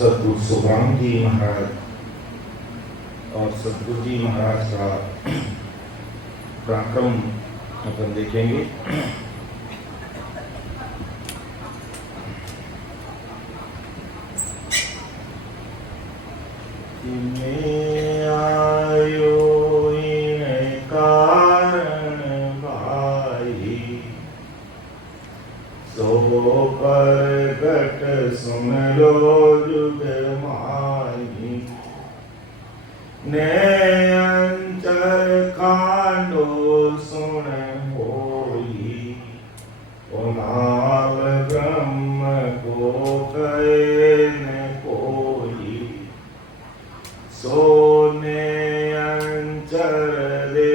सदगुरु सुखराम जी महाराज और सदगुरु जी महाराज का पराक्रम अपन देखेंगे। प्रगट सुन लो जुग माही, ने अंतर खांडो सुन होई, नाम ब्रह्म को कहे न कोई, सोने अंचर दे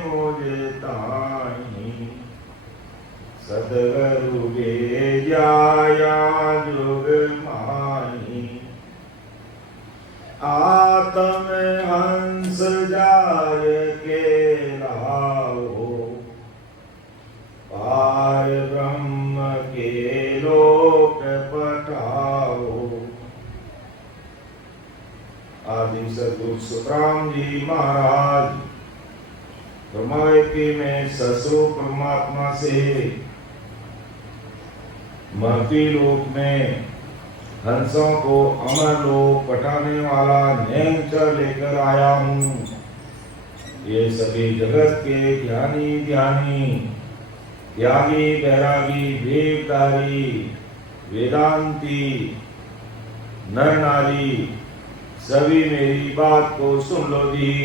मुझ ताही, सदगुरु गे जाया जुग माही, आत्म हंस जार के लाओ, पार ब्रह्म के लोक पठाओ। आदि सदगुरु सुखराम जी महाराज ब्रह्मावेती में ससुर परमात्मा से मर्ती लोक में हंसों को अमर लोक पठाने वाला नैनचर लेकर आया हूँ। ये सभी जगत के ज्ञानी ध्यानी, त्यागी बैरागी, वेदधारी, वेदांती, नर नारी सभी मेरी बात को सुन लो दी।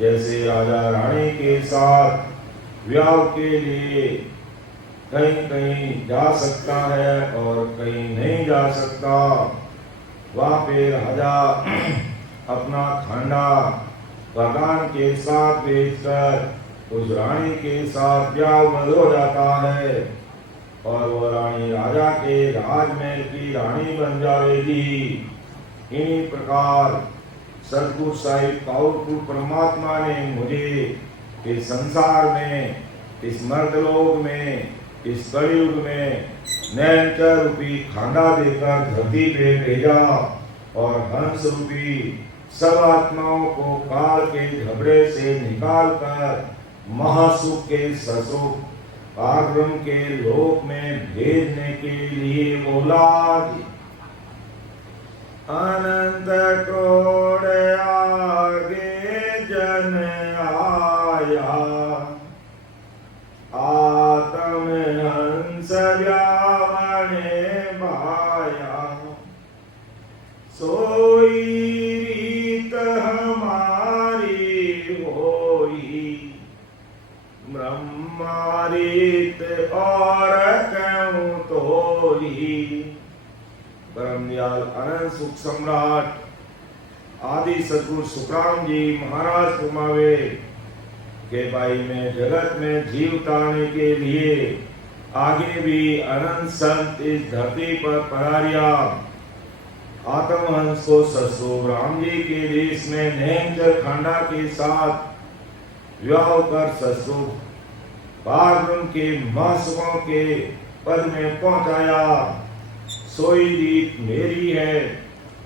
जैसे राजा रानी के साथ विवाह के लिए कहीं कहीं जा सकता है और कहीं नहीं जा सकता, वहाँ पे राजा अपना खांडा प्रधान के साथ बेचकर उस रानी के साथ ब्याहबंद हो जाता है और वो रानी राजा के राजमहल की रानी बन जाएगी। इन्हीं प्रकार सदगुरु साहिब पावरफुल परमात्मा ने मुझे इस संसार में, इस मर्दलोक में, इस कलयुग में नैनचर रूपी खांडा देकर धरती पे भेजा और हंस रूपी सब आत्माओं को काल के झगड़े से निकालकर महासुख के ससुख पारब्रह्म के लोक में भेजने के लिए बोला। अनंत कोड़ आगे जन आया, आत्म हंस व्यावने भाया, सोई रीत हमारी होई, ब्रह्मारीत और कहूँ तोई। परम दयाल अनंत सुख सम्राट आदि सदगुरु सुखराम जी महाराज फरमावे के भाई में जगत में जीव उतारने के लिए आगे भी अनंत संत इस धरती पर पधारिया। आत्महंस को ससुर राम जी के देश में नैनचर खांडा के साथ विवाह कर ससुर पारब्रह्म के महासुखों के पद में पहुंचाया। सोई रीत मेरी है,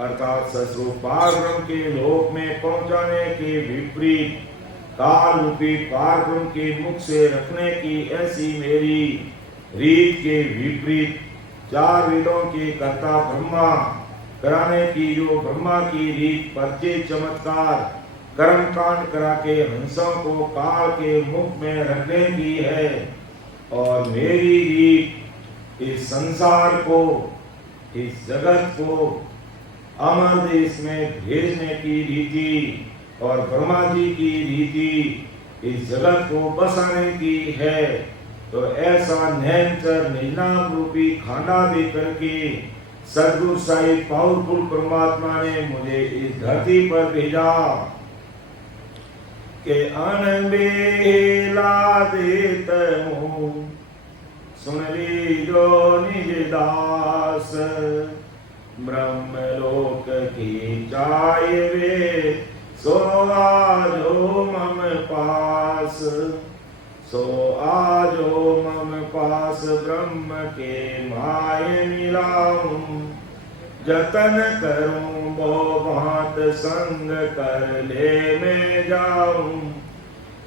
अर्थात ससुर पारब्रह्म के लोक में पहुंचाने के विपरीत काल रूपी पारब्रह्म के मुख से रखने की ऐसी मेरी रीत के विपरीत चार वेदों के कर्ता ब्रह्मा कराने की जो ब्रह्मा की रीत परचे चमत्कार कर्म कांड करा के हंसों को काल के मुख में रखने की है, और मेरी रीत इस संसार को, इस जगत को अमर देश में भेजने की रीति और ब्रह्मा जी की रीति इस जगत को बसाने की है। तो ऐसा नैनचर निजनाम रूपी खांडा दे करके सदगुरु साहिब पावरफुल परमात्मा ने मुझे इस धरती पर भेजा के अनबेला देत हूँ, सुन लीजो निज दास, ब्रह्मलोक की चाय वे सो आजो मम पास, सो आजो मम पास ब्रह्म के माय मिलाऊं। जतन करूं बहु भांत संग कर ले मैं जाऊं।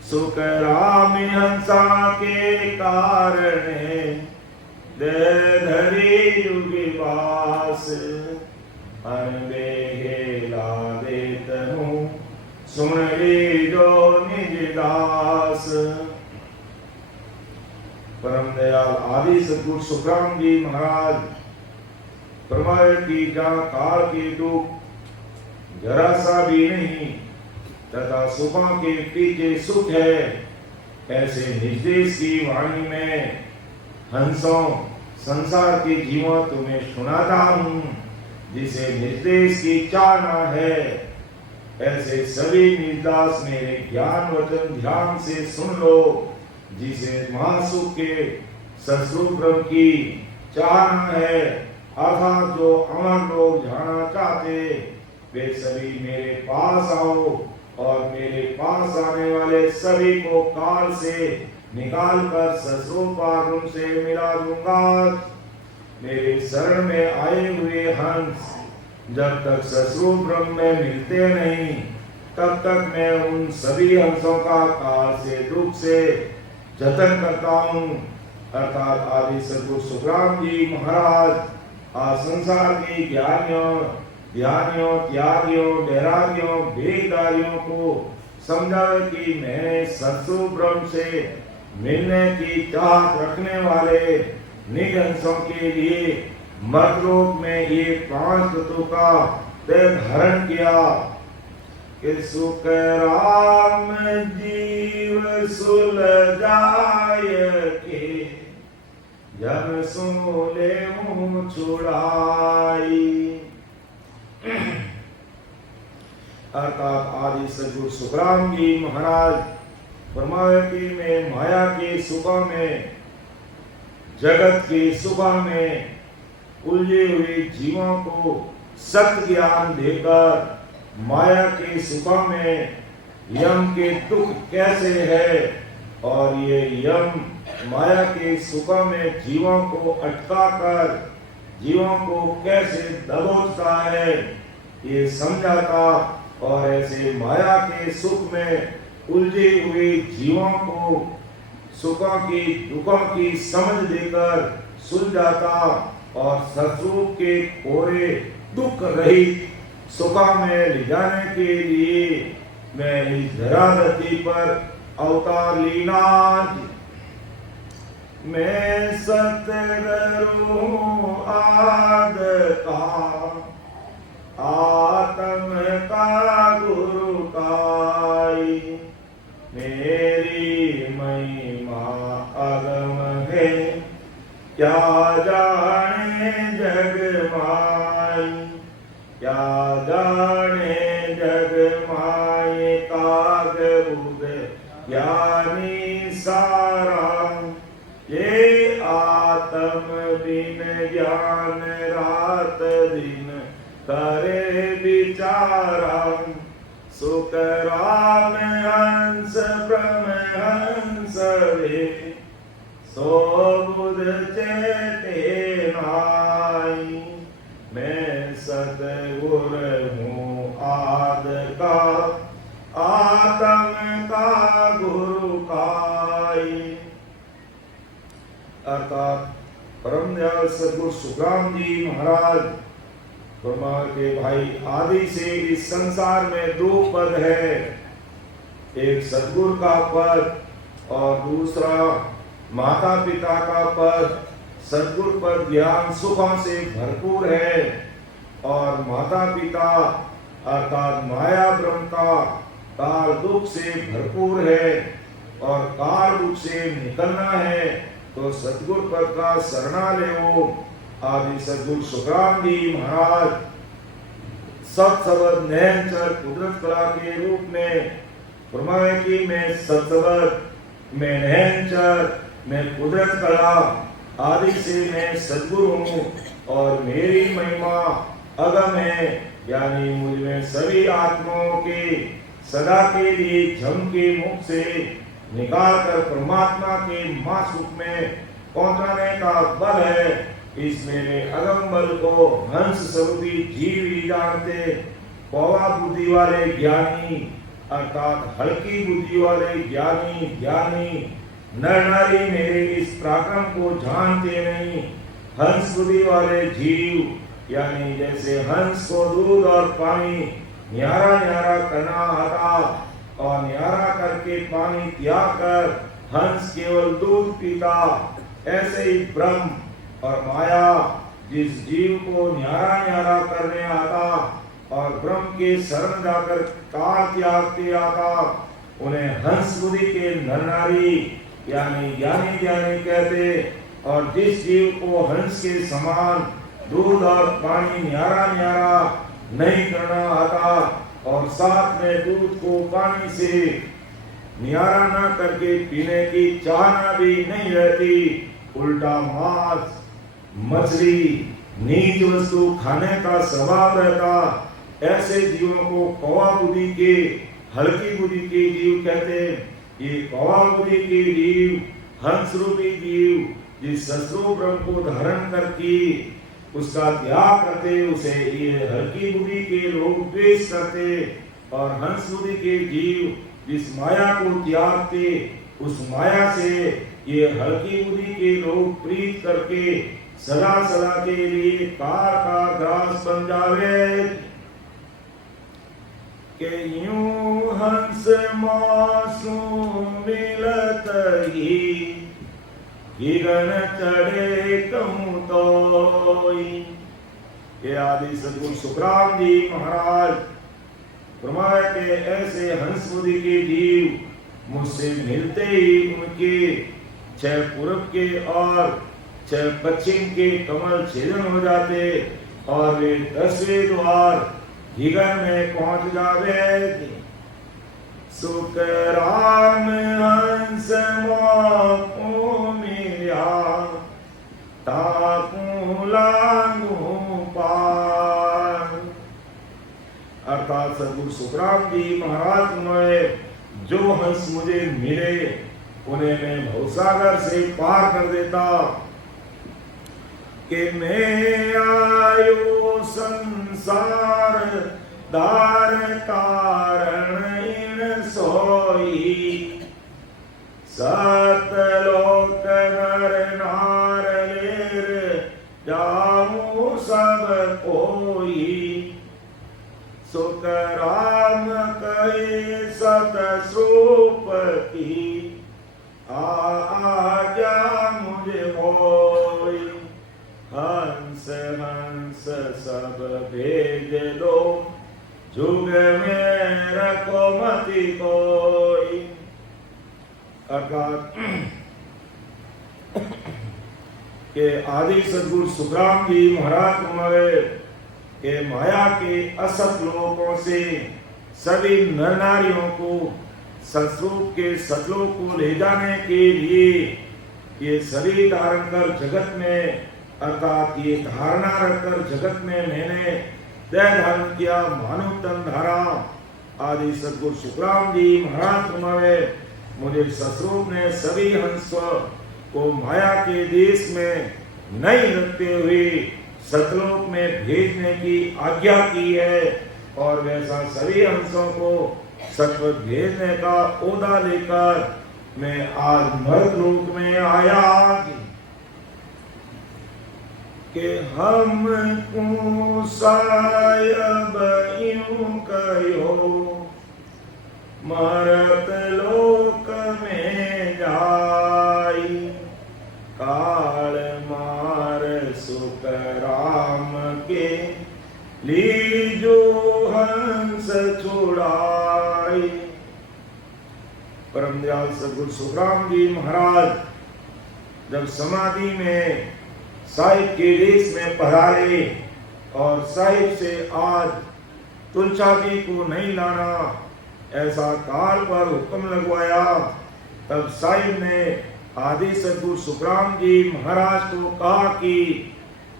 सुख राम हंसा के कारणे दे धरी युगी वास। अनबेहे ला देत हूँ सुन लीजो निज दास। परम दयाल आदि सद्गुरु सुखराम जी महाराज प्रमय की जहाँ काल की दुख जरा सा भी नहीं तथा सुखों के पीछे सुख है, ऐसे निर्देश की वाणी में हंसों संसार के जीवों तुम्हें सुनाता हूँ। जिसे निर्देश की चाहना है, ऐसे सभी निर्दास मेरे ज्ञान वचन ध्यान से सुन लो। जिसे महासुख के सस्वरूप ब्रह्म की चाहना है, अर्थात जो अमर लोग जाना चाहते, वे सभी मेरे पास आओ और मेरे पास आने वाले सभी को काल से निकाल कर सस्वरूप ब्रह्म से मिला दूंगा। मेरे शरण में आए हुए हंस जब तक सस्वरूप ब्रह्म में मिलते नहीं, तब तक मैं उन सभी हंसों का काल से दुख से जतन करता हूँ। अर्थात आदि सद्गुरु सुखराम जी महाराज आज संसार के ज्ञानियों ध्यानियों त्यागियों वैरागियों वेदारियों को समझावे कि मैंने सत्सुख ब्रह्म से मिलने की चाहत रखने वाले निज हंसों के लिए मर्तलोक में ये 5 ऋतु का तय धारण किया कि सुख राम जीव सुलझाय के जन सूले मुँह छुड़ाई। अर्थात आदि सद्गुरु सुखराम जी महाराज परमावती में माया के सुखों में जगत के सुखों में उलझे हुए जीवों को सत्य ज्ञान देकर माया के सुखों में यम के दुख कैसे है और ये यम माया के सुखों में जीवों को अटका कर जीवों को कैसे दबोचता है, ये समझाता और ऐसे माया के सुख में उलझे हुए जीवों को सुखों की दुखों की समझ देकर सुलझाता और सत्सुख के कोरे दुख रहित सुखा में ले जाने के लिए मैं इस धराधरती पर अवतार लीना। मैं सतगुरु आद का आत्म का गुरु काई। मेरी महिमा अगम है क्या जाने जग माई। क्या जाने जग माई काग बुध ज्ञानी सारा। ये आत्म बिन ज्ञान रात दिन करे विचारा। सुख राम हंस ब्रह्महंस वे सो बुध चेते नाई। मैं सतगुर हूँ आद का आत्म का गुरु काई। अर्थात परम दयाल सद्गुरु सुखराम जी महाराज ब्रह्मा के भाई आदि से इस संसार में 2 पद है, एक सद्गुरु का पद और दूसरा माता पिता का पद। सद्गुरु पद ज्ञान सुखों से भरपूर है और माता पिता अर्थात माया ब्रह्म का काल दुख से भरपूर है और काल दुख से निकलना है तो सद्गुरु पद का शरणा लेवो। आदि सद्गुरु सुखराम जी महाराज सत्सवद नैनचर कुदरत कला के रूप में प्रमाण की मैं सत्सवद मैं नैनचर मैं कुदरत कला आदि से मैं सद्गुरु हूँ और मेरी महिमा अगम है, यानी मुझ में सभी आत्माओं के सदा के लिए जम के मुख से निकाल कर परमात्मा के महासुख में पहुंचाने का बल है। इस मेरे अगम बल को हंस स्वरूपी जीव ही जानते। कौवा बुद्धि वाले ज्ञानी अर्थात हल्की बुद्धि वाले ज्ञानी नर नारी मेरे इस पराक्रम को जानते नहीं। हंस बुद्धि वाले जीव यानी जैसे हंस को दूध और पानी न्यारा न्यारा करना आता और न्यारा करके पानी त्याग कर हंस केवल दूध पीता, ऐसे ही ब्रह्म और माया जिस जीव को न्यारा न्यारा करने आता और ब्रह्म के शरण जाकर काल त्यागते आता, उन्हें हंस बुद्धि के नर नारी यानी ज्ञानी कहते। और जिस जीव को हंस के समान दूध और पानी न्यारा न्यारा नहीं करना आता और साथ में दूध को पानी से न्यारा न करके पीने की चाहना भी नहीं रहती, उल्टा मांस मछली नीच वस्तु खाने का स्वभाव रहता, ऐसे जीवों को कौवा बुद्धि के हल्की बुद्धि के जीव कहते। ये कौवा बुद्धि के जीव हंस रूपी जीव जिस शत्रु ब्रह्म को धारण करके उसका त्याग करते, उसे ये हल्की बुद्धि के लोग द्वेष करते। और हंस बुद्धि के जीव जिस माया को त्यागते, उस माया से ये हल्की बुद्धि के लोग प्रीत करके सदा सदा के लिए कार का ग्रास बन जावे। के यूं हंस मासूम मिलत ही हिरन चढ़े कहूं तोई। ये आदि सद्गुरु सुखराम जी महाराज फरमाए के ऐसे हंस बुद्धि के जीव मुझसे मिलते ही उनके 6 पूर्व के और 6 पश्चिम के कमल छेदन हो जाते और वे 10वें द्वार हिगन में पहुंच जावे। सुख राम हंस मापू मिल्या तापू लागू पार। अर्थात सद्गुरु सुखराम जी महाराज में जो हंस मुझे मिले उन्हें मैं भवसागर से पार कर देता। कि मैं आयो संसार दार कारण इन सोई सतलोक नर नार लेर जाऊं सब कोई। सुख राम कहे सत स्वरूप की आज्ञा मुझे होई। हंस हंस सब भेज दो जुग में रखो मति कोई। अर्थात के आदि सद्गुरु सुखराम जी महाराज हमारे के माया के असत लोकों से सभी नर नारियों को सत्स्वरूप के सतलोक को ले जाने के लिए ये शरीर धारण कर जगत में अर्थात ये धारणा रखकर जगत में मैंने तय धारण किया मानव तन धारा। आदि सद्गुरु सुखराम जी महाराज हमारे मुझे सतरूप ने सभी हंस को माया के देश में नहीं रखते हुए सतलोक में भेजने की आज्ञा की है। और वैसा सभी हंसों को सतवत भेजने का ओदा लेकर मैं आज मर्दलोक में आया कि हम को सायब यूं कहो मरत लोक में जाई। काल मार सुख राम के लीजो हंस छुड़ाई। परम दयाल सद्गुरु सुखराम जी महाराज जब समाधि में साहिब के देश में पधारे और साहिब से आज तुलसा जी को नहीं लाना ऐसा काल पर हुक्म लगवाया, तब साहिब ने आदि सद्गुरु सुखराम जी महाराज को कहा कि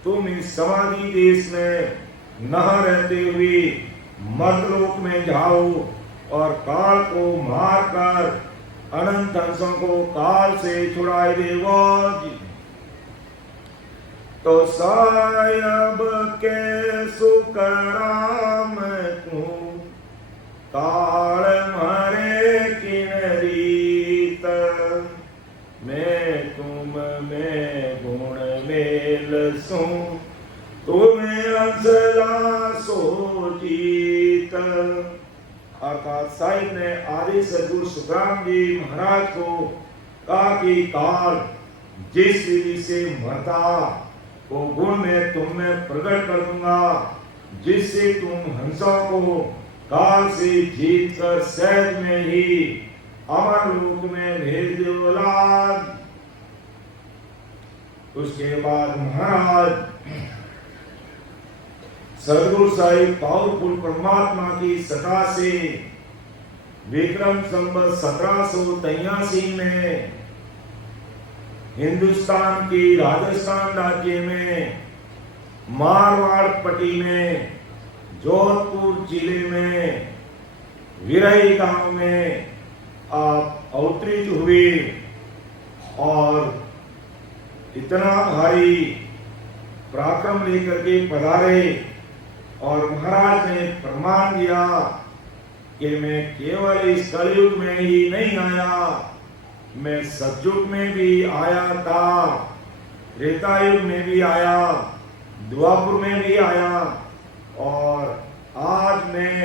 तुम इस समाधि देश में न रहते हुए मर्दलोक में जाओ और काल को मारकर अनंत हंसों को काल से छुड़ाए देवो। तो सायब के सुकराम तू ताल मारे किनरीत मैं तुम में गुण मेल सू तुम्हें अंसला सो जीत। अर्थात साहिब ने आदि सदगुरु सुखराम जी महाराज को कहा कि काल जिस विधि से मरता वो गुण मैं तुम में प्रकट कर दूंगा, जिससे तुम हंसों को काल से जीत कर सहज में ही अमर लोक में भेज दो औलाद। उसके बाद महाराज सदगुरु साहिब पावरफुल परमात्मा की सत्ता से विक्रम संवत 1783 में हिंदुस्तान की राजस्थान राज्य में मारवाड़ पट्टी में जोधपुर जिले में विरही गांव में आप अवतरित हुए और इतना भारी पराक्रम लेकर के पधारे और महाराज ने प्रमाण दिया कि मैं केवल इस कलयुग में ही नहीं आया, मैं सतयुग में भी आया था, त्रेतायुग में भी आया, द्वापर में भी आया और आज मैं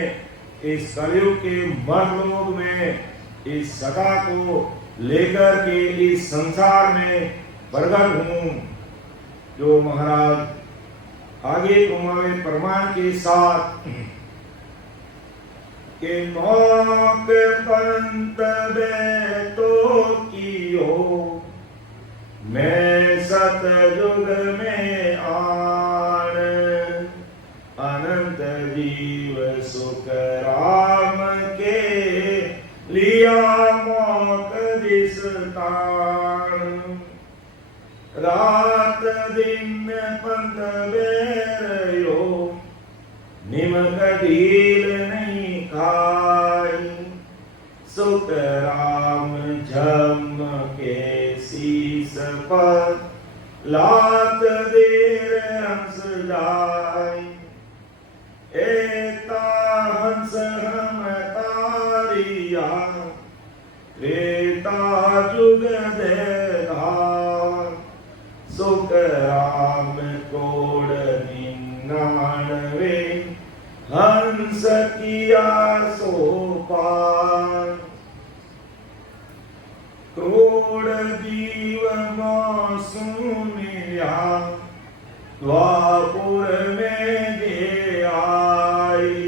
इस कलयुग के मर्मलोक में इस सदा को लेकर के इस संसार में प्रकट हूं। जो महाराज आगे तुम्हारे प्रमाण के साथ के मौक पंत तो कियो मैं सतयुग में आन अनंत जीव सुख राम के लिया मौक दिस तान रात दिन पंत बेरयो निमक ढील नहीं खाई सुख राम जम के शीस पर लात देर हंस जाय एता हंस हम तारिया त्रेता जुग दे धार सुख राम कोड निन्नानवे हंस किया सो पार क्रोड़ जीव मासूमिया द्वापुर में जे आई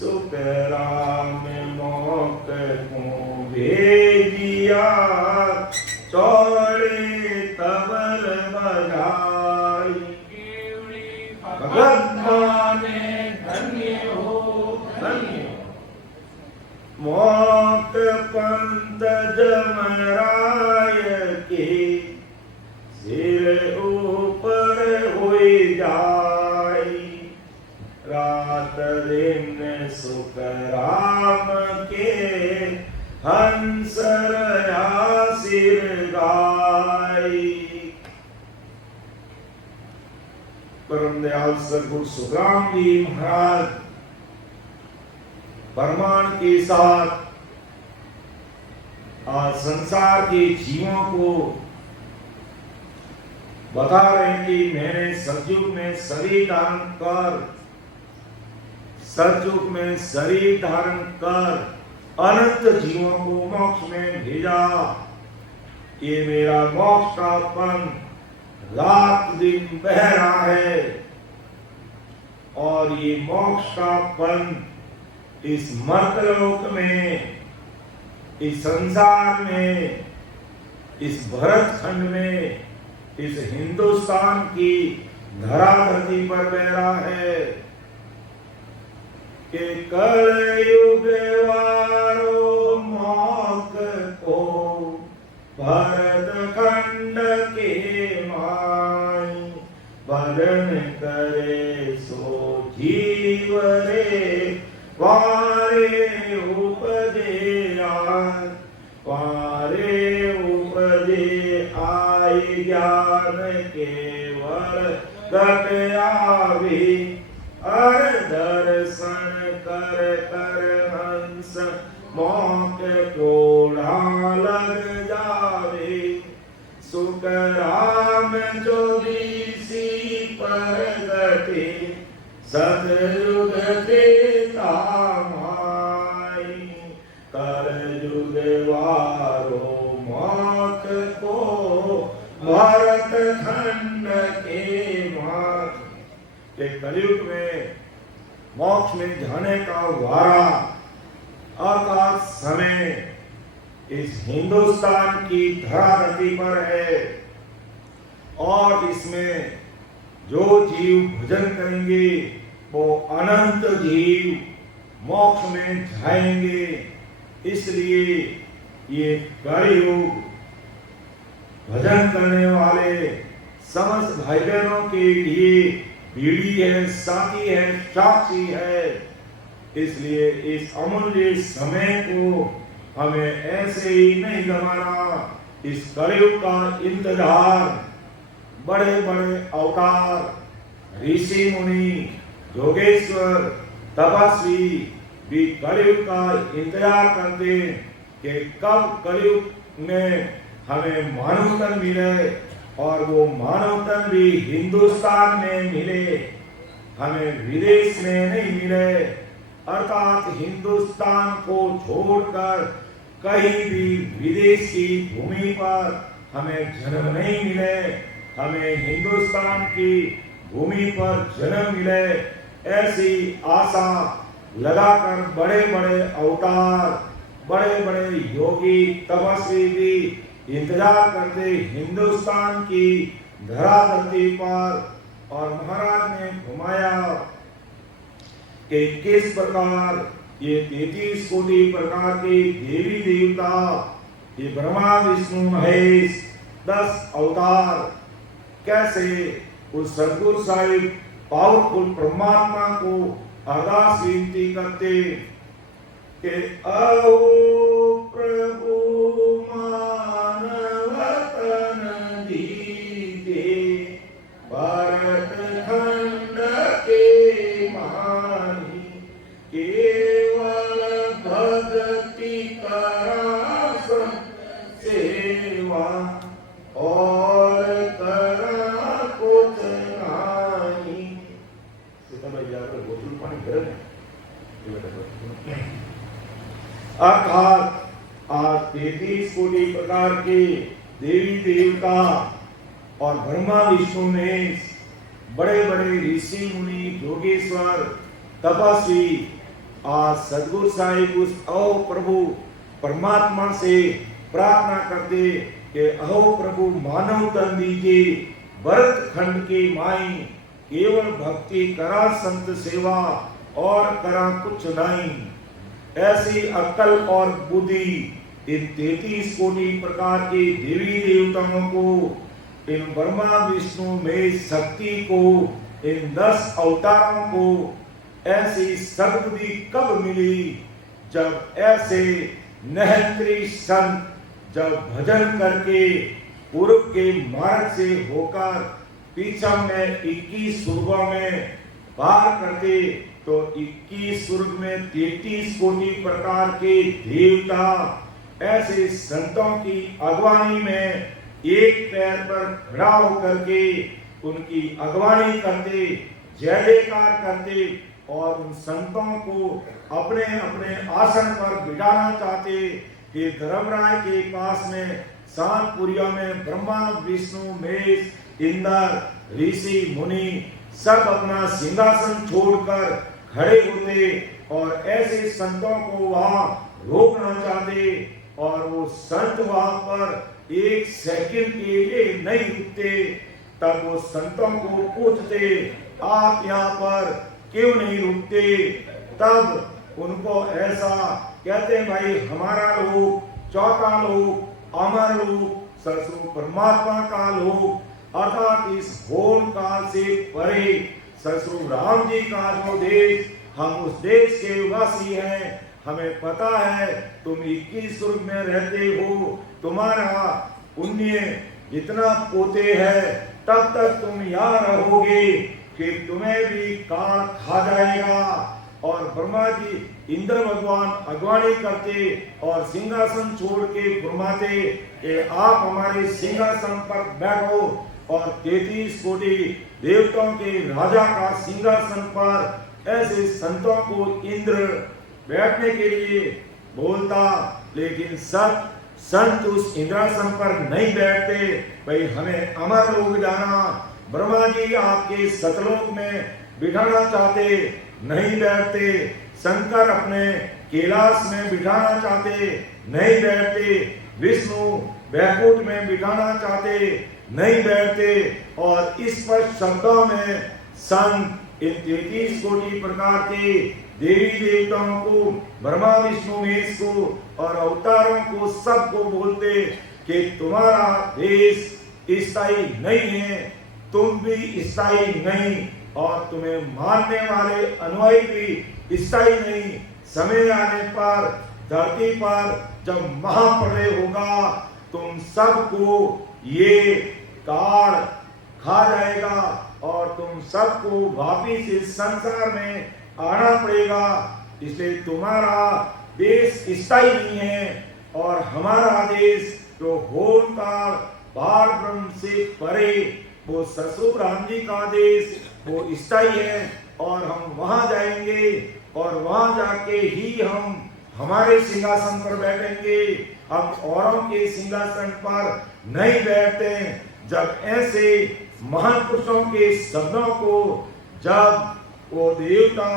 सुख राम मौत को भेजिया चौड़े तबल बजाई भगत माने धन्य हो धन्य मौत पंत जमराय के सिर ऊपर हुई जाई रात दिन सुख राम के हंस रया सिर गाई। परम दयाल सदगुरु सुखराम जी महाराज प्रमाण के साथ आज संसार के जीवों को बता रहे हैं कि मैंने सतयुग में शरीर धारण कर सतयुग में शरीर धारण कर अनंत जीवों को मोक्ष में भेजा। ये मेरा मोक्ष का पन रात दिन बह रहा है और ये मोक्ष का पन इस मर्तलोक में इस संसार में इस भरत खंड में इस हिंदुस्तान की धरा धरती पर बह रहा है कि कलयुग वारो मोक को भरत खंड के माई बदन करे सो जीव रे वारे उपजे आय वारे उपजे आय ज्ञान केवल बल गट आवी। अर दर्शन कर कर हंस मौत क्रोड़ा लग जावे। सुख राम चौबीसी परगति सतयुग त्रेता माई। कर युग वारो मौत को भरत खंड के मात। के कलयुग में मोक्ष में जाने का वारा अर्थात समय इस हिंदुस्तान की धराधरती पर है। और इसमें जो जीव भजन करेंगे वो अनंत जीव मोक्ष में जाएंगे। इसलिए ये कलयुग भजन करने वाले समस्त भाई बहनों के लिए बीड़ी है, साथी है, साक्षी है। इसलिए इस अमूल्य समय को हमें ऐसे ही नहीं गंवाना। इस कलयुग का इंतजार बड़े बड़े अवतार ऋषि मुनि योगेश्वर तपस्वी भी कलयुग का इंतजार करते कि कब कलयुग में हमें मानव तन मिले। और वो मानव तन भी हिंदुस्तान में मिले, हमें विदेश में नहीं मिले। अर्थात हिंदुस्तान को छोड़कर कहीं भी विदेश की भूमि पर हमें जन्म नहीं मिले। हमें हिंदुस्तान की भूमि पर जन्म मिले ऐसी आशा लगाकर बड़े बड़े अवतार, बड़े बड़े योगी तपस्वी भी इंतजार करते हिंदुस्तान की धराधरती पर। और महाराज ने घुमाया कि किस प्रकार ये 33 कोटि प्रकार के देवी देवता, ये ब्रह्मा विष्णु महेश 10 अवतार कैसे उस सदगुरु साहिब पावरफुल परमात्मा को अरदास विनती करते कि आओ प्रभु मानव तन दीजिए, भारत खंड के मानी केवल भक्ति करा सेवा और करा कुछ नहीं। अर्थात आज 33 कोटि प्रकार के देवी देवता और ब्रह्मा विष्णु में बड़े बड़े ऋषि मुनि योगेश्वर तपस्वी आज सदगुरु साहिब उस अहो प्रभु परमात्मा से प्रार्थना करते कि अहो प्रभु मानव तन दीजिए, भरत खंड के माई केवल भक्ति करा संत सेवा और करा कुछ नहीं। ऐसी अक्ल और बुद्धि इन 33 कोटि प्रकार के देवी देवताओं को, इन ब्रह्मा विष्णु में शक्ति को, इन 10 अवतारों को ऐसी सद्बुद्धि कब मिली जब ऐसे नहंत्री संत जब भजन करके पूर्व के मार्ग से होकर पीछा में 21 स्वर्गों में पार करते। तो 21 स्वर्ग में 33 कोटि प्रकार के देवता ऐसे संतों की अगवानी में एक पैर पर खड़ा होकर के उनकी अगवानी करते, जय जयकार करते और उन संतों को अपने अपने आसन पर बिठाना चाहते कि धर्मराय के पास में 7 पुरियों में ब्रह्मा विष्णु महेश इंद्र ऋषि मुनि सब अपना सिंहासन छोड़कर खड़े होते और ऐसे संतों को वहां रोकना चाहते। और वो संत वहां पर एक सेकंड के लिए नहीं रुकते। तब वो संतों को पूछते आप यहाँ पर क्यों नहीं रुकते। तब उनको ऐसा कहते भाई हमारा लोक, चौथा लोक, अमर लोक, ससुर परमात्मा का लोक अर्थात इस होम काल से परे ससुर राम जी का जो देश, हम उस देश के वासी हैं। हमें पता है तुम 21 स्वर्ग में रहते हो, तुम्हारा पुण्य जितना पोते है तब तक तुम यहाँ रहोगे कि तुम्हें भी काल खा जाएगा। और ब्रह्मा जी इंद्र भगवान अगवानी करते और सिंहासन छोड़ के फरमाते कि आप हमारे सिंहासन पर बैठो। और 33 कोटि देवताओं के राजा का सिंहासन पर ऐसे संतों को इंद्र बैठने के लिए बोलता, लेकिन सब संत उस इंद्रासन पर नहीं बैठते। भाई हमें अमर लोग जाना, ब्रह्मा जी आपके सतलोक में बिठाना चाहते, नहीं बैठते। शंकर अपने कैलाश में बिठाना चाहते, नहीं बैठते। विष्णु बैकुंठ में बिठाना चाहते, नहीं बैठते। और इस पर शब्दों में संत इन 33 कोटि प्रकार के देवी देवताओं को, ब्रह्मा विष्णु महेश को और अवतारों को सबको बोलते कि तुम्हारा देश स्थायी नहीं है, तुम भी स्थायी नहीं, और तुम्हें मानने वाले अनुयायी भी स्थायी नहीं। समय आने पर धरती पर जब महाप्रलय होगा, तुम सबको ये काल खा जाएगा और तुम सबको वापिस इस संसार में आना पड़ेगा। इसलिए तुम्हारा देश स्थायी नहीं है और हमारा देश जो होम काल पार ब्रह्म से परे, वो ससुर राम जी का देश वो स्थायी है। और हम वहां जाएंगे और वहां जाके ही हम हमारे सिंहासन पर बैठेंगे। हम औरों के सिंहासन पर नहीं बैठते। जब ऐसे महान पुरुषों के शब्दों को जब वो देवता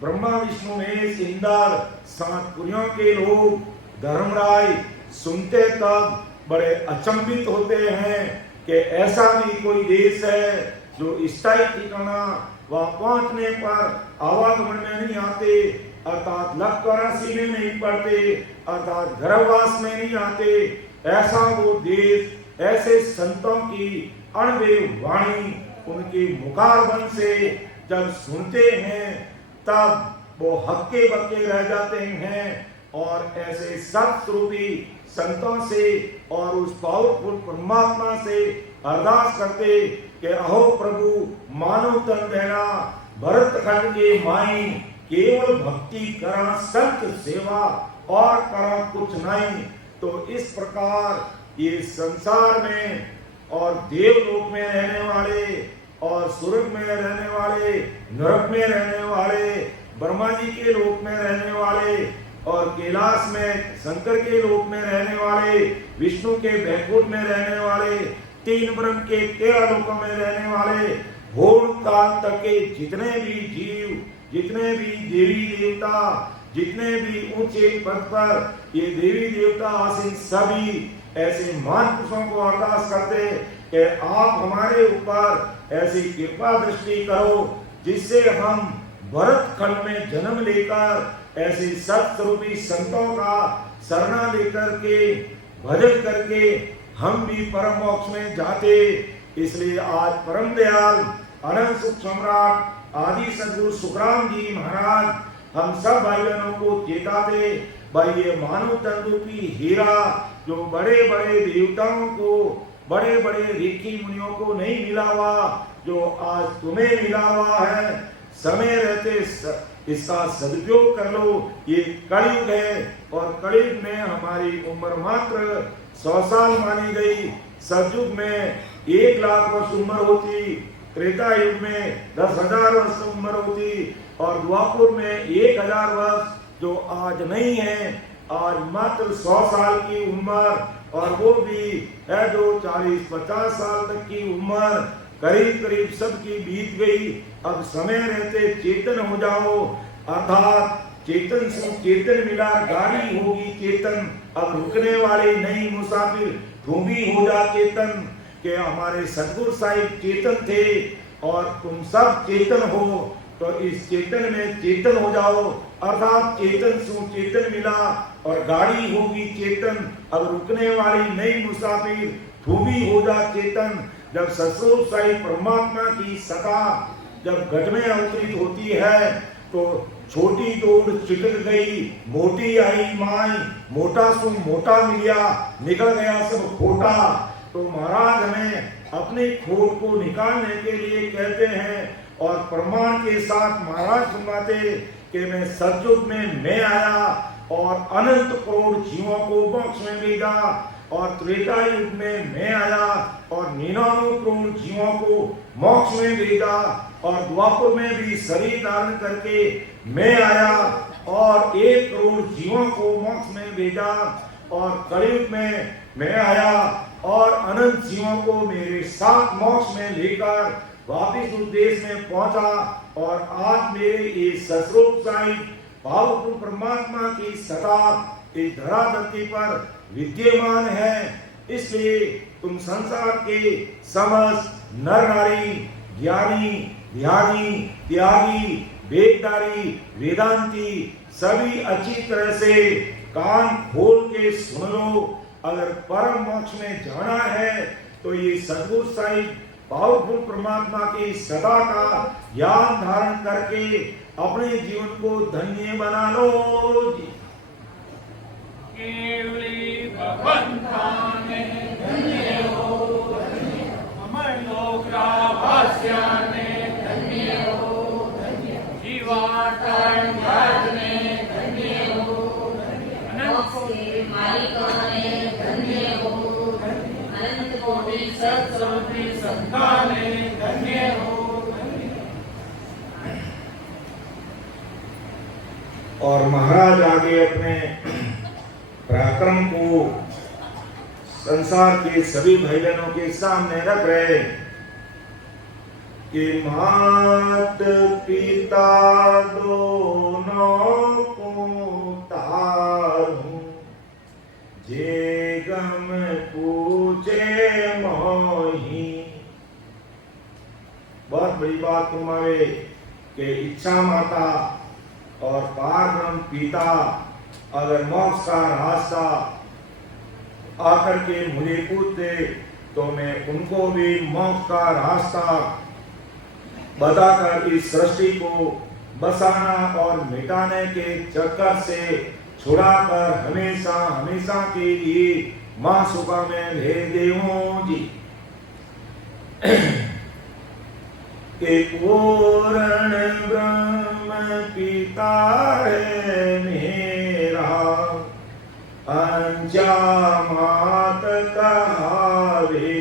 ब्रह्मा विष्णु महेश इंद्र 7 पुरियों के लोग धर्मराय सुनते, तब बड़े अचंभित होते हैं कि ऐसा भी कोई देश है जो स्थायी ठिकाना वहां पहुंचने पर आवागमन में नहीं आते, अर्थात लक्ष्य में नहीं पड़ते, अर्थात गर्भवास में नहीं आते। ऐसा वो देश, ऐसे संतों की अणवे वाणी उनके मुखारबंद से जब सुनते हैं, तब वो हक्के बक्के रह जाते हैं। और ऐसे सत्स्वरूपी संतों से और उस पावरफुल परमात्मा से अरदास करते कि अहो प्रभु मानव तन देना, भरत खंड के माई, केवल भक्ति करा संत सेवा और करा कुछ नहीं। तो इस प्रकार ये संसार में और देवलोक में रहने वाले और स्वर्ग में रहने वाले, नरक में रहने वाले, ब्रह्मा जी के लोक में रहने वाले और कैलाश में शंकर के लोक में रहने वाले, विष्णु के बैकुंठ में रहने वाले, 3 ब्रह्म के 13 लोकों में रहने वाले, होम काल तक के जितने भी जीव, जितने भी देवी देवता, जितने भी ऊंचे पद पर ये देवी देवता आसीन, सभी ऐसे महान पुरुषों को अरदास करते कि आप हमारे ऊपर ऐसी कृपा दृष्टि करो जिससे हम भरत खंड में जन्म लेकर ऐसे सत्स्वरूपी संतों का शरणा लेकर के भजन करके हम भी परम मोक्ष में जाते। इसलिए आज परम दयाल अनंत सुख सम्राट आदि सद्गुरु सुखराम जी महाराज हम सब भाई बहनों को चेताते, भाई ये मानव तंतु की हीरा जो बड़े बड़े देवताओं को, बड़े बड़े ऋषि मुनियों को नहीं मिला हुआ, जो आज तुम्हें मिला हुआ है, समय रहते इसका सदुपयोग कर लो। ये कलयुग है और कलयुग में हमारी उम्र मात्र 100 साल मानी गई। सतयुग में 1 लाख वर्ष उम्र होती, त्रेता युग में 10,000 वर्ष उम्र होती और द्वापर में 1000 वर्ष, जो आज नहीं है। आज मात्र 100 साल की उम्र, और वो भी है जो 40-50 साल तक की उम्र करीब करीब सबकी बीत गई। अब समय रहते चेतन हो जाओ, अर्थात चेतन से चेतन मिला, गाड़ी होगी चेतन, अब रुकने वाले नहीं मुसाफिर, तुम भी हो जा चेतन। के हमारे सद्गुरु साहिब चेतन थे और तुम सब चेतन हो, तो इस चेतन में चेतन हो जाओ, अर्थात चेतन से चेतन मिला और गाड़ी होगी चेतन, अब रुकने वाली नहीं मुसाफिर, तू भी हो जा चेतन। जब ससुर साहिब परमात्मा की सता जब घट में अवतरित होती है, तो छोटी दौड़ चिटक गई, मोटी आई माई, मोटा सु मोटा मिलिया, निकल गया सब खोटा। तो महाराज हमें अपनी खोट को निकालने के लिए कहते हैं और प्रमाण के साथ महाराज सुनाते कि मैं सतयुग में मैं आया और अनंत करोड़ जीवों को मोक्ष में भेजा, और त्रेता युग में मैं आया और 99 करोड़ जीवों को मोक्ष में भेजा, और द्वापर में भी शरीर धारण करके मैं आया और 1 करोड़ जीवों को मोक्ष में भेजा, और कलयुग में मैं आया और अनंत जीवों को मेरे साथ मोक्ष में लेकर वापिस उस देश में पहुंचा। और आज मेरे इस सस्वरूप साहिब पावरफुल परमात्मा की सत्ता इस धरा धरती पर विद्यमान है। इसलिए तुम संसार के समस्त नर नारी, ज्ञानी, ध्यानी, त्यागी, वेदधारी, वेदांती सभी अच्छी तरह से कान खोल के सुन लो। अगर परम मोक्ष में जाना है तो ये सद्गुरु साहिब पावरफुल परमात्मा की सदा का ज्ञान धारण करके अपने जीवन को धन्य बना लो जी। केवली भगवंताने धन्य हो, अमर लोक राभास्याने धन्य हो, जीवात्म ने धन्य हो, अनंत के मालिकाने धन्य हो, अनंत कोटि सत्स्वरूपी संताने धन्य हो। और महाराज आगे अपने पराक्रम को संसार के सभी भाई बहनों के सामने रख रहे कि मात पिता दोनों को तारूं, जे गम पूछे मोही। बहुत बड़ी बात तुम्हारे कि इच्छा माता और पार ब्रह्म पिता अगर मोक्ष का रास्ता आकर के मुझे पूछते तो मैं उनको भी मोक्ष का रास्ता बताकर इस सृष्टि को बसाना और मिटाने के चक्कर से छुड़ाकर हमेशा हमेशा के लिए महासुखा में भेज देऊं जी। एक पूर्ण ब्रह्म पिता है मेरा, अंचा मात कहावे,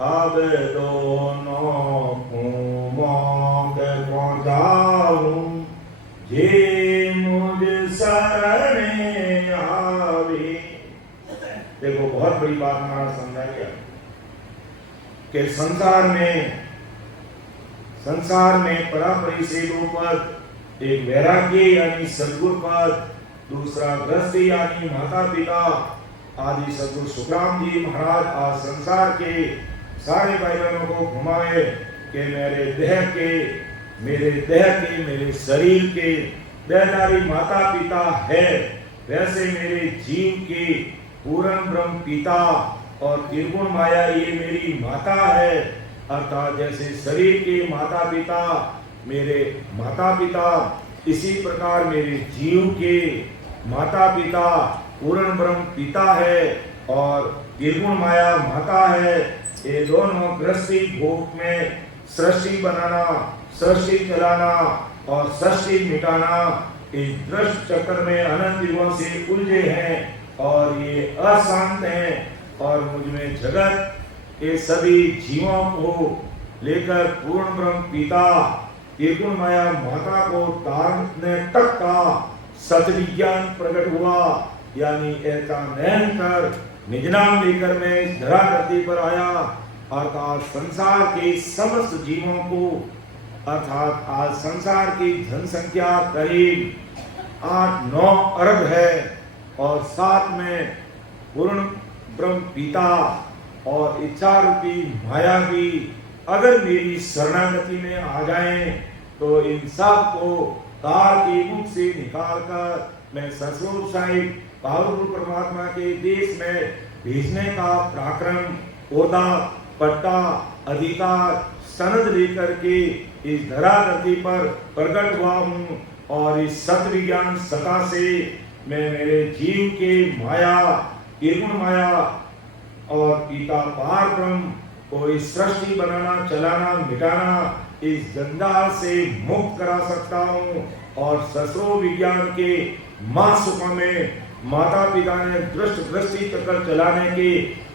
अब दोनों को मोक्ष पहुंचाऊं, जे मुझ शरण आवे। देखो बहुत बड़ी बात हमारा समझा गया कि संसार में परापरी से दो पद, एक वैराग्य यानी सद्गुरु पद, दूसरा गृहस्थी यानी माता पिता आदि सद्गुरु सुखराम जी महाराज आज संसार के सारे भाई बहनों को घुमाए कि मेरे शरीर के देहधारी माता पिता है, वैसे मेरे जीव के पूर्ण ब्रह्म पिता और त्रिगुण माया ये मेरी माता है। अर्थात जैसे शरीर के माता पिता मेरे माता पिता, इसी प्रकार मेरे जीव के माता पिता पूर्ण ब्रह्म पिता है और त्रिगुण माया माता है। ये दोनों गृहस्थी भोग में सृष्टि बनाना, सृष्टि चलाना और सृष्टि मिटाना, इस दृष्ट चक्र में अनंत युगों से उलझे हैं और ये अशांत हैं। और मुझमें जगत के सभी जीवों को लेकर पूर्ण ब्रह्म पिता त्रिगुण माया माता को तारने तक का सतविज्ञान प्रकट हुआ। यानी ऐसा नयन कर निज नाम लेकर मैं इस धरा धरती पर आया। अर्थात संसार के समस्त जीवों को, अर्थात आज संसार की जनसंख्या करीब 8-9 अरब है और साथ में पूर्ण ब्रह्म पिता और इच्छा रूपी माया भी अगर मेरी शरणागति में आ जाएं तो इन सब को काल की मुख से निकाल कर मैं ससुर साहिब पावरफुल परमात्मा के देश में भेजने का पराक्रम, ओदा, पट्टा, अधिकार, सनद लेकर के इस धरा धरती पर प्रकट हुआ हूँ। और इस सत्य विज्ञान सत्ता से मैं मेरे जीव के माया, त्रिगुण माया और पिता पार ब्रह्म को इस सृष्टि बनाना, चलाना, मिटाना, इस जंजाल से मुक्त करा सकता हूँ। और ससुरो विज्ञान के माँ सुखों में माता पिता ने दृष्टि चक्कर चलाने के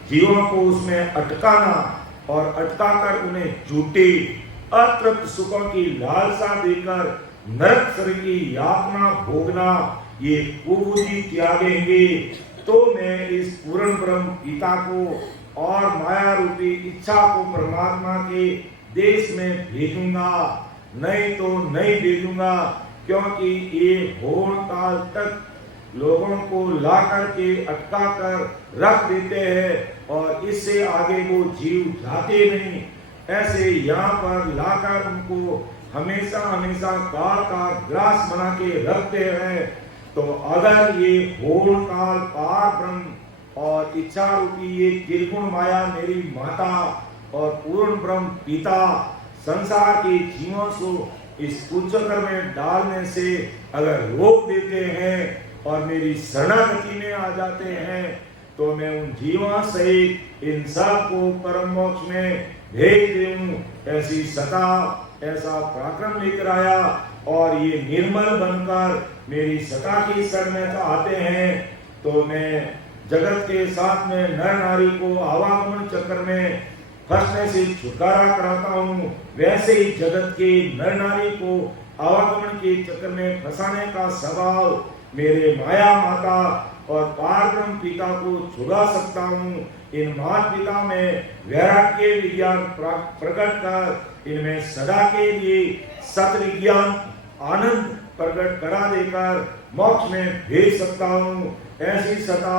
जीवों को उसमें अटकाना और अटका कर उन्हें झूठे अतृप्त सुखों की लालसा देकर नरक शरीर की यातना भोगना, ये कुबुद्धि त्यागेंगे तो मैं इस पूर्ण ब्रह्म पिता को और माया रूपी इच्छा को परमात्मा के देश में भेजूंगा, नहीं तो नहीं भेजूंगा। क्योंकि ये होड़ काल तक लोगों को ला करके अटका कर रख देते हैं और इससे आगे वो जीव जाते नहीं। ऐसे यहाँ पर लाकर उनको हमेशा हमेशा काल का ग्रास बना के रखते हैं। तो अगर ये होड़ काल पार ब्रह्म और इच्छा रूपी ये त्रिगुण माया मेरी माता और पूर्ण ब्रह्म पिता संसार के जीवों को इस कुचक्र में डालने से अगर रोक देते हैं और मेरी शरणागति में आ जाते हैं तो मैं उन जीवों सहित इन सब को परम मोक्ष में भेज दूं। ऐसी सता ऐसा पराक्रम लेकर आया और ये निर्मल बनकर मेरी सता की शरण में आते हैं तो मैं जगत के साथ में नर नारी को आवागमन चक्र में फंसने से छुटकारा कराता हूँ। वैसे ही जगत के नर नारी को आवागमन के चक्र में फंसाने का स्वभाव मेरे माया माता और पारब्रह्म पिता को छुड़ा सकता हूँ। इन माता पिता में वैराग्य विज्ञान प्रकट कर इनमें सदा के लिए सत विज्ञान आनंद प्रकट करा देकर मोक्ष में भेज सकता हूँ। ऐसी सता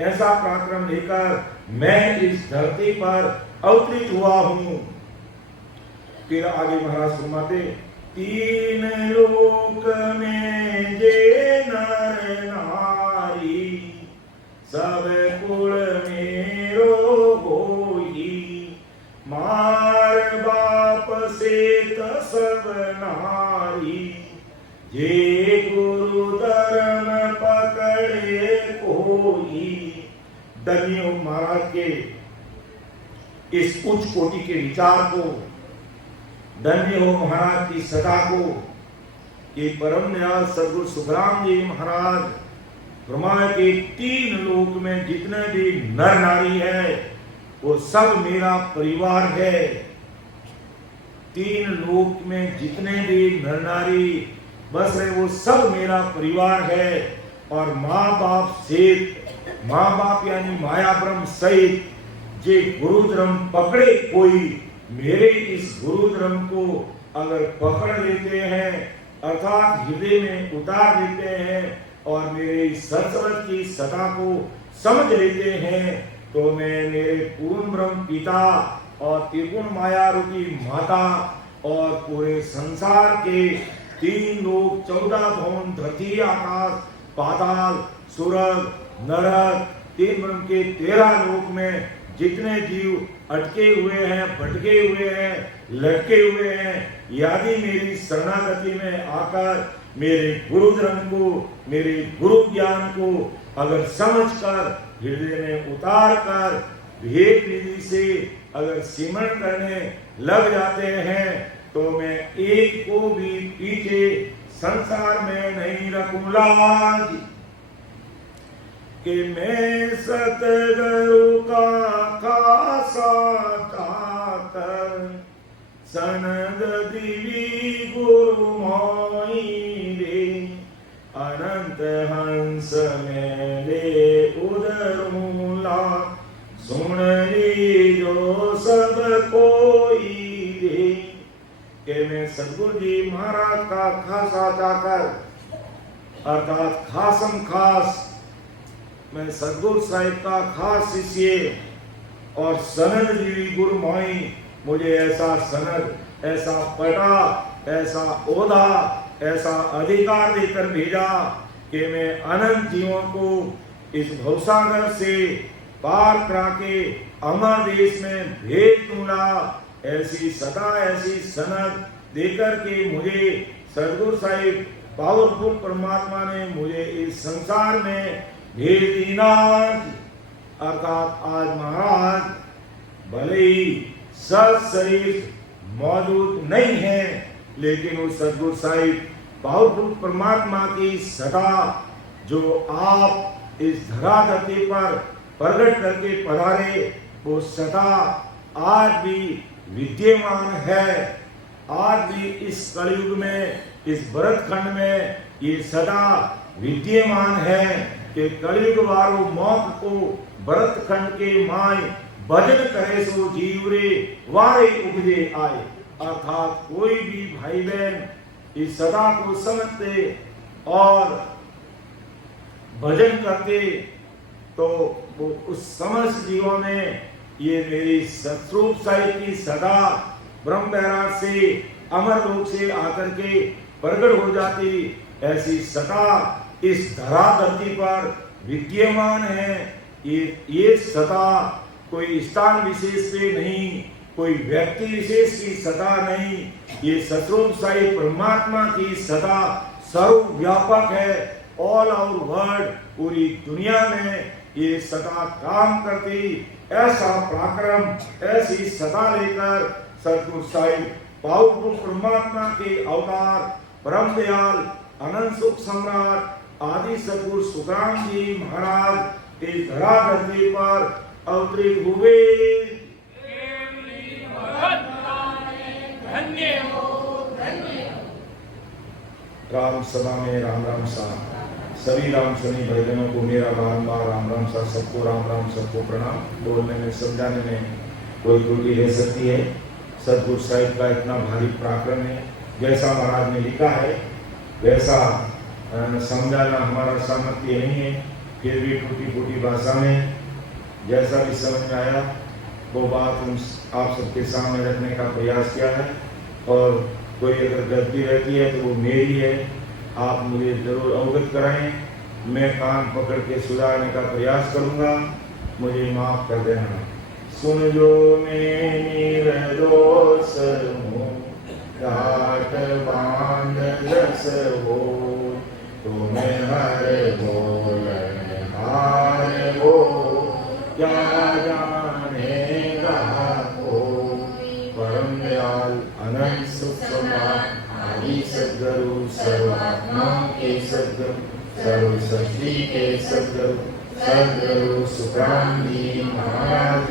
ऐसा पराक्रम लेकर मैं इस धरती पर अवतरित हुआ हूँ। फिर आगे महाराज फरमाते, तीन लोक में जे नर नारी सब कुल मेरो होई, मार बाप से सब नारी जे गुरु धर्म पकड़े कोई। धन्य हो महाराज के इस उच्च कोटि के विचार को, धन्य हो महाराज की सदा को कि परम दयाल सदगुरु सुखराम जी महाराज ब्रह्मा के तीन लोक में जितने भी नर नारी है वो सब मेरा परिवार है। तीन लोक में जितने भी नर नारी बस रहे वो सब मेरा परिवार है। और माँ बाप सहित, माँ बाप यानी माया ब्रह्म सहित जे गुरु धर्म पकड़े कोई, मेरे इस गुरु धर्म को अगर पकड़ लेते हैं अर्थात हृदय में उतार देते हैं और मेरे सत्संग की सता को समझ लेते हैं तो मैं मेरे पूर्ण ब्रह्म पिता और त्रिगुण माया रूपी माता और पूरे संसार के तीन लोक 14 भवन धरती आकाश पाताल सूरज नरक तीन ब्रह्म के 13 लोक में जितने जीव अटके हुए हैं, भटके हुए हैं, लटके हुए हैं, यदि मेरी शरणागति में आकर मेरे गुरु धर्म को, मेरे गुरु ज्ञान को अगर समझकर हृदय में उतार कर भेद विधि से अगर सिमरण करने लग जाते हैं तो मैं एक को भी पीछे संसार में नहीं रखूंगा कि मैं सतगुरु का खासा चाकर सनद दिवी गुरु मोई रे अनंत हंस में ले उदरूला सुन ली जो सब कोई रे कि मैं सदगुरु जी महाराज का खासा चाकर अर्थात खासम खास मैं सदगुरु साहिब का खास शिष्य और सनद देवी गुरु माई मुझे ऐसा सनद, ऐसा पटा, ऐसा ओधा, ऐसा अधिकार देकर भेजा कि मैं अनंत जीवों को इस भवसागर से पार करा के अमर देश में भेज दूंगा। ऐसी सता ऐसी सनद देकर के मुझे सदगुरु साहिब पावरफुल परमात्मा ने मुझे इस संसार में भेज दीना। अर्थात आज महाराज भले ही सशरीर मौजूद नहीं है, लेकिन उस सदगुरु साहिब पावरफुल परमात्मा की सदा जो आप इस धरा धरती पर प्रकट करके पधारे, वो सदा आज भी विद्यमान है। आज भी इस कलयुग में, इस भरत खंड में ये सदा विद्यमान है कि कलयुग वारो मौत को भरत खंड के माय भजन करे सो जीवरे वारे उपजे आए। अर्थात कोई भी भाई बहन इस सदा को समझते और भजन करते तो वो उस समस्त जीवों में ये मेरी सतरूप साहिब की सदा ब्रह्म बैराग से अमर लोक से आकर के प्रकट हो जाती। ऐसी सदा इस धरा धरती पर विद्यमान है। ये सदा कोई स्थान विशेष पे नहीं, कोई व्यक्ति विशेष की सदा नहीं, ये सतरूप साहिब परमात्मा की सदा सर्वव्यापक है। ऑल ओवर वर्ल्ड, पूरी दुनिया में ये सदा काम करती। ऐसा पराक्रम, ऐसी सदा लेकर सतगुरु साहिब पावरफुल परमात्मा के अवतार परम दयाल अनंत सुख सम्राट आदि सतगुरु सुखराम जी महाराज इस धरा धरती पर अवतरित हुए। धन्य हो। राम सभा में राम राम सा। सभी राम सनी भाईबहनों को मेरा बारंबार राम राम सा। सबको राम राम, सबको प्रणाम। बोलने में समझाने में कोई त्रुटि रह सकती है। सतगुरु साहिब का इतना भारी पराक्रम है, जैसा महाराज ने लिखा है वैसा समझाना हमारा सामर्थ्य नहीं है। फिर भी टूटी फूटी भाषा में जैसा भी समझ में आया वो बात हम आप सबके सामने रखने का प्रयास किया है। और कोई अगर गलती रहती है तो वो मेरी है, आप मुझे जरूर अवगत कराएं। मैं कान पकड़ के सुधारने का प्रयास करूंगा, मुझे माफ कर देना। सुन जो मैं निर्दोष हूँ, घाट बांध जस हो, तुम्हें हर बोलन हार हो, क्या जानेगा हो। परम दयाल अनंत सुख सम्राट आदि सद्गुरु सर्वात्माओं के सद्गुरु सर्व सृष्टि के सद्गुरु सद्गुरु सुखराम जी महाराज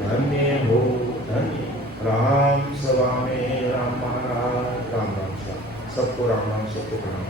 धन्य हो धन्य। राम सभा में राम महाराज राम राम सा। सबको राम राम, सबको प्रणाम।